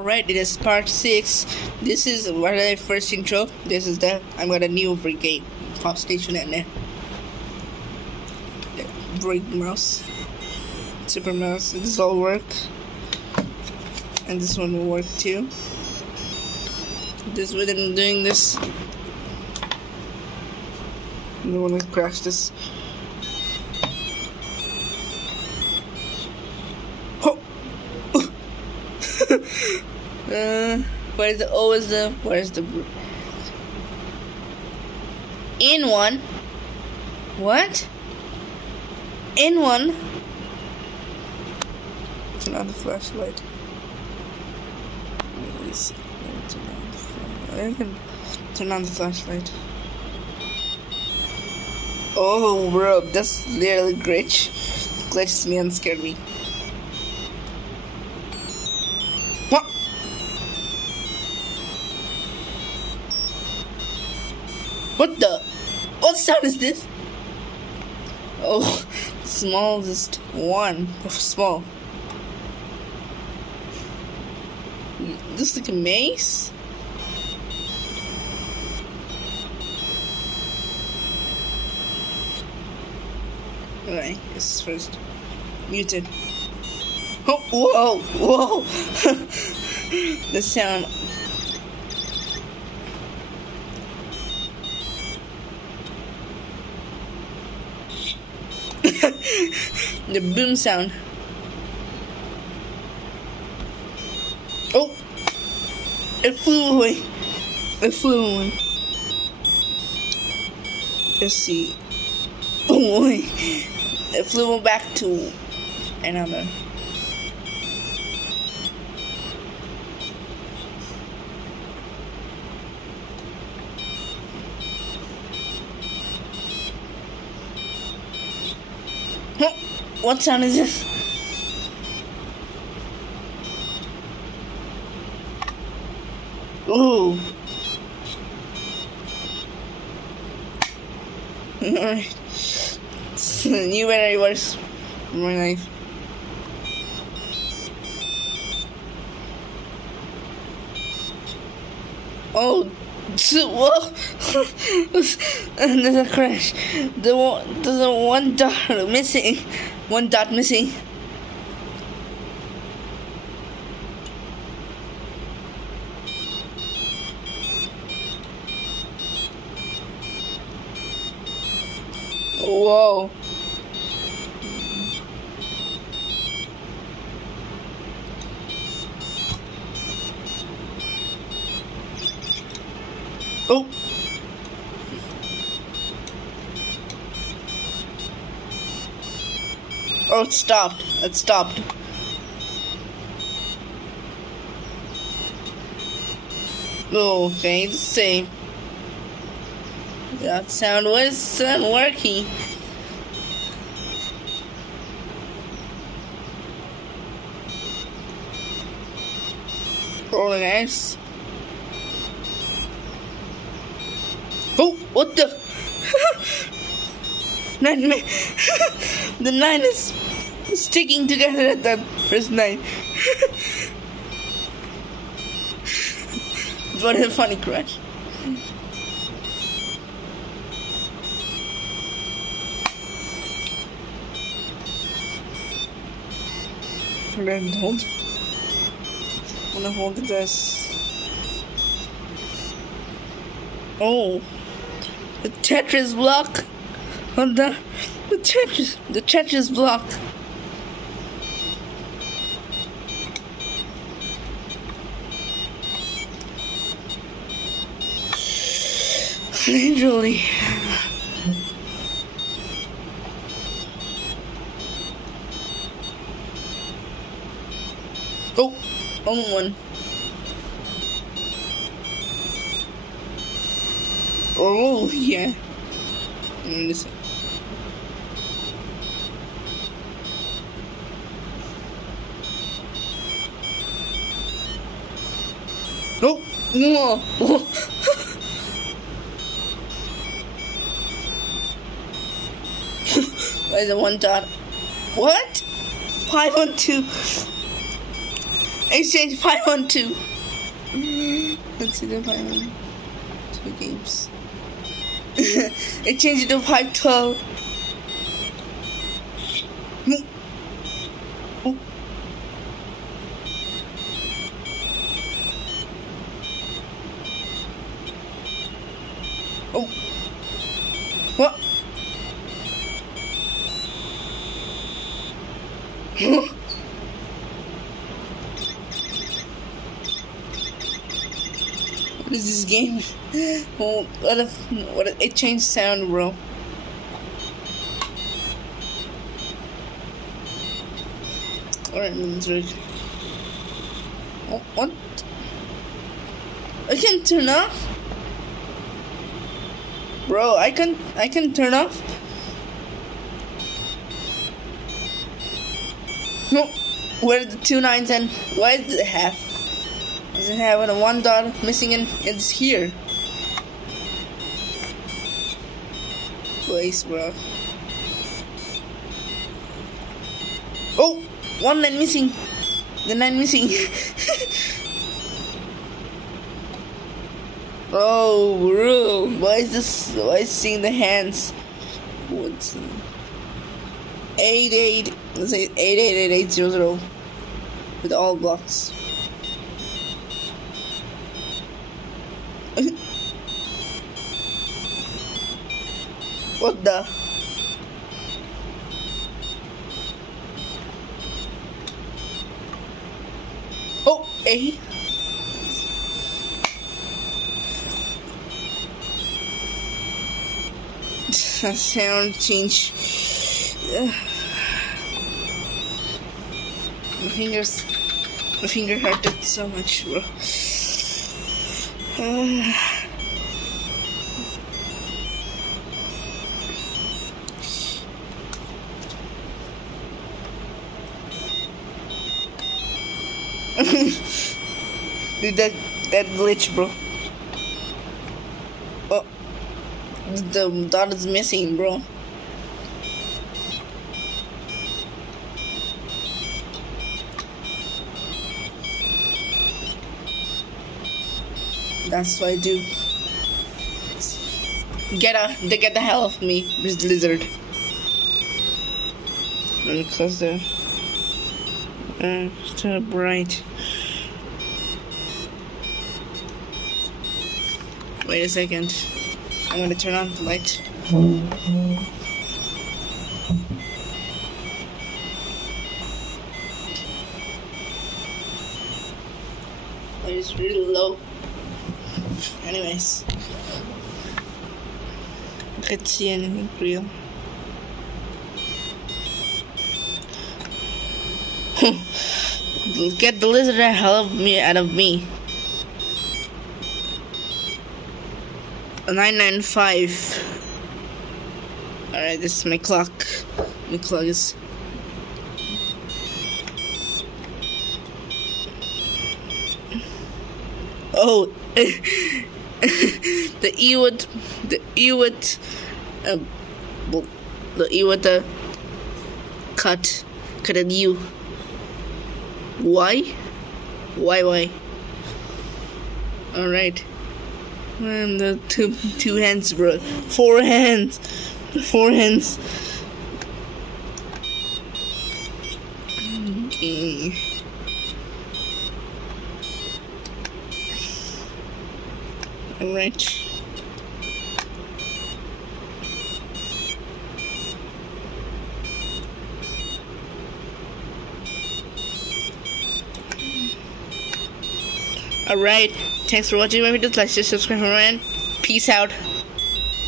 Alright, it is part 6. This is my very first intro. This is I'm got a new brigade pop station in there. Break mouse. Super mouse. This all work. And this one will work too. This way I'm doing this. I don't want to crash this. Where's the in one? What? In one? Turn on the flashlight. I can turn on the flashlight. Oh, bro, that's literally glitched me and scared me. What? What sound is this? Oh, smallest one of small. This is like a maze? Alright, this is first. Muted. Oh, whoa! The sound. The boom sound. Oh! It flew away. Let's see. Oh boy. It flew back to another. What sound is this? Ooh. Alright. You better reverse my knife. Oh, whoa! There's a crash. There's a one dot missing. One dot missing. Whoa. Oh. Oh, it stopped. It stopped. Oh, okay, the same. That sound wasn't working. Rolling ice. Oh, what the? Nine. The 9 is sticking together at that first 9. What a funny crash. I'm gonna hold this. Oh, the Tetris block. On the Tetris block. Literally. Oh, only one. Oh yeah. Listen. Oh, whoa. Where's the one dot? What? 5 on 2. Exchange 5-on-2. Let's see the 5-on-2 games. It changed to 5-12. Oh. What? What is this game? Oh, what if it changed sound, bro. Alright, let's read. What? I can turn off? Bro, I can turn off? No. Where are the 2 9s and why is it half? Does it have a 1 dot missing and it's here? Place, bro. Oh! 1 9 missing. The 9 missing. Oh, bro. Why is this? Why is seeing the hands? What's 88? Let's say 888800 with all blocks. What the? Oh, 8. Sound change. My finger hurted so much, bro. Dude, that glitch, bro. Oh, the dot is missing, bro. That's what I do. Get the hell off me, this lizard. Because the so bright. Wait a second. I'm gonna turn on the light. It's really low. Anyways, I can't see anything real. Get the lizard the hell out of me. 995. Alright, this is my clock. My clock is. Oh, the Ewart, cut a U. Why? Alright. And the two hands, bro. 4 hands. 4 hands. Okay. Alright. Alright, thanks for watching my videos. Like, share, subscribe, and peace out.